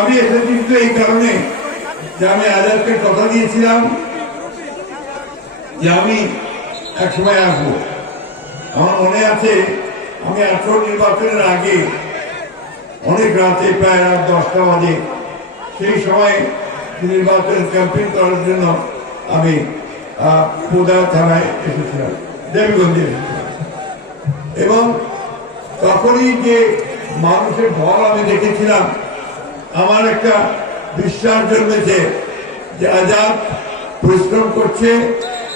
আমি এসেছি কিন্তু এই কারণে যে আমি আজাদকে কথা দিয়েছিলাম যে আমি এক সময় আসব। আমার মনে আছে, আমি আঠারো নির্বাচনের আগে অনেক রাতে প্রায় রাত দশটা বাজে সেই সময় নির্বাচন ক্যাম্পেইন করার জন্য আমি পোদা থানায় এসেছিলাম, দেবীগঞ্জে এবং তখনই যে মানুষের ঢল আমি দেখেছিলাম আমার একটা বিশ্বাস জন্মেছে যে আজাদ পরিশ্রম করছে,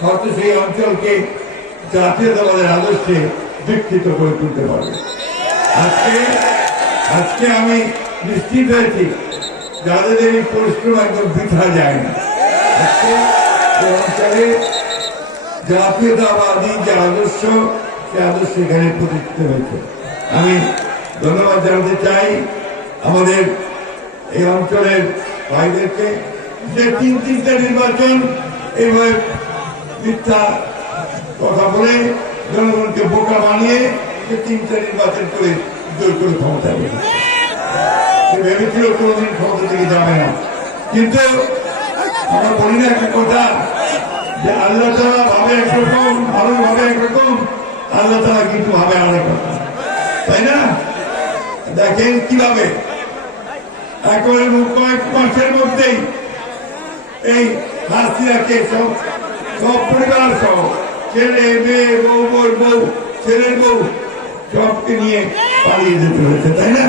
হয়তো সেই অঞ্চলকে জাতীয়তাবাদের আদর্শে বিকৃত করে তুলতে পারবে। আজকে আজকে আমি নিশ্চিত হয়েছি, যাদের এই পরিশ্রম একদম বৃথা যায় না। আজকে অঞ্চলে জাতীয়তাবাদী যে আদর্শ, সে আদর্শ এখানে প্রতিষ্ঠিত হয়েছে। আমি ধন্যবাদ জানাতে চাই আমাদের এই অঞ্চলের ভাইদেরকে যে তিন তিনটা নির্বাচন এইভাবে মিথ্যা কথা বলে জনগণকে বোকা বানিয়ে সে তিনটা নির্বাচন করে জোর করে ক্ষমতা ভেবেছিল কোনোদিন ক্ষমতা থেকে যাবে না। কিন্তু আমরা বলি না একটা কথা, যে আল্লাহ তালা ভাবে একরকম, ভালো ভাবে একরকম, আল্লাহ তালা কিন্তু ভাবে আরেক তাই না? দেখেন কীভাবে একেবারে কয়েক মাসের মধ্যেই। এই হাসিনাকে সব সব পরিবার সহ, ছেলে, মেয়ে, বউ বউ বউ, ছেলের বউ, সবকে নিয়ে পালিয়ে যেতে হয়েছে, তাই না?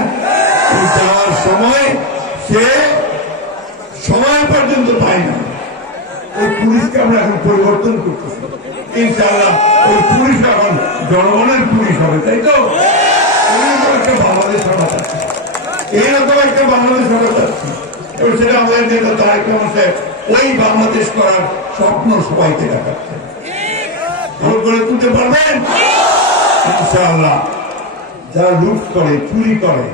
যাওয়ার সময় সে সময় পর্যন্ত পায় না। ওই পুলিশকে আমরা এখন পরিবর্তন করতেছি। ইনশাআল্লাহ ওই পুলিশ এখন জনগণের পুলিশ হবে, তাই তো এইরকম একটা বাংলাদেশ আমরা চাচ্ছি এইরকম একটা বাংলাদেশ আমরা চাচ্ছি এবং সেটা আমাদের নেতা তারেক রহমান সাহেব ওই বাংলাদেশ করার স্বপ্ন সবাইকে দেখাচ্ছে। ভালো তুলতে পারবেন? ইনশাআল্লাহ। যারা লুট করে, চুরি করে,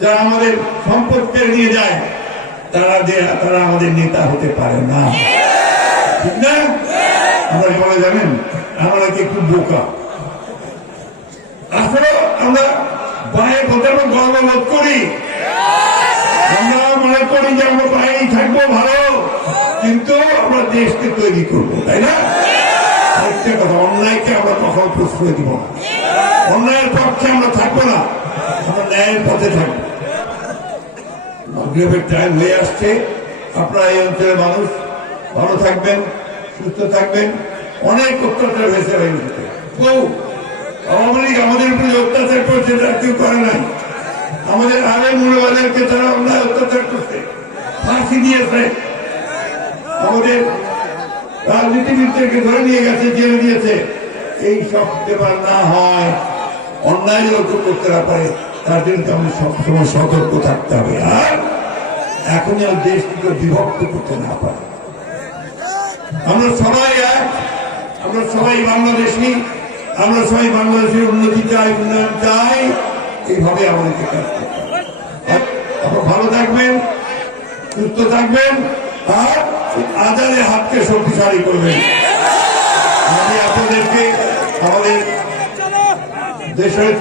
যারা আমাদের সম্পদ কেড়ে নিয়ে যায়, তারা যে, তারা আমাদের নেতা হতে পারে না। ঠিক না? আমরা বলে জানেন, আমরা কি একটু বোকা। আসলে আমরা বাইরে বলতে আমরা গর্ববোধ করি। মনে করি যে আমরা বাইরেই থাকব ভালো। কিন্তু আমরা দেশকে তৈরি করব, তাই না? অন্যায়কে আমরা কখনো প্রশ্রয় দিব না। অন্যায়ের পক্ষে আমরা থাকব না, আমরা ন্যায়ের পথে থাকব। মাগরিবের টাইম হয়ে আসছে। আপনারা এই অঞ্চলের মানুষ, ভালো থাকবেন, সুস্থ থাকবেন। অনেক অত্যাচার হয়েছে বহু আওয়ামী লীগ আমাদের উপরে অত্যাচার করছে তার কেউ করে নাই। আমাদের আগে মূল্যবাদেরকে তারা অন্যায় অত্যাচার করছে, ফাঁসি দিয়েছে। আমাদের রাজনীতিবিদদেরকে ধরে নিয়ে গেছে, জেলে দিয়েছে। এই সব দেবার না হয়। অন্যায় লক্ষ্য করতে না পারে, তার জন্য আমাদের সবসময় সতর্ক থাকতে হবে। আর এখন যেন দেশটিকে বিভক্ত করতে না পারে। আমরা সবাই এক, আমরা সবাই বাংলাদেশি, আমরা সবাই বাংলাদেশের উন্নতি চাই, উন্নয়ন চাই। এইভাবে আমাদেরকে কাজ করতে। আর আপনারা ভালো থাকবেন, সুস্থ থাকবেন, আর আজাদের হাতকে শক্তিশালী করবেন। আমি আপনাদেরকে আমাদের দেশের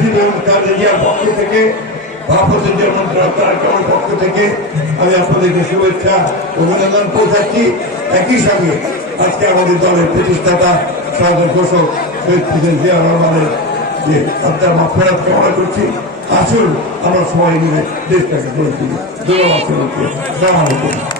জিয়ার পক্ষ থেকে ভারতের যে মন্ত্রণালয় পক্ষ থেকে, আমি আপনাদেরকে শুভেচ্ছা অভিনন্দন পৌঁছাচ্ছি। একই সঙ্গে আজকে আমাদের দলের প্রতিষ্ঠাতা সাধারণ ঘোষক, শহীদ প্রেসিডেন্ট জিয়া রহমানের যে আপনার মাফেরাত কামনা করছি। আসুন আমরা সবাই মিলে দেশটাকে গড়ে তুলি ধন্যবাদ সালাম আলাইকুম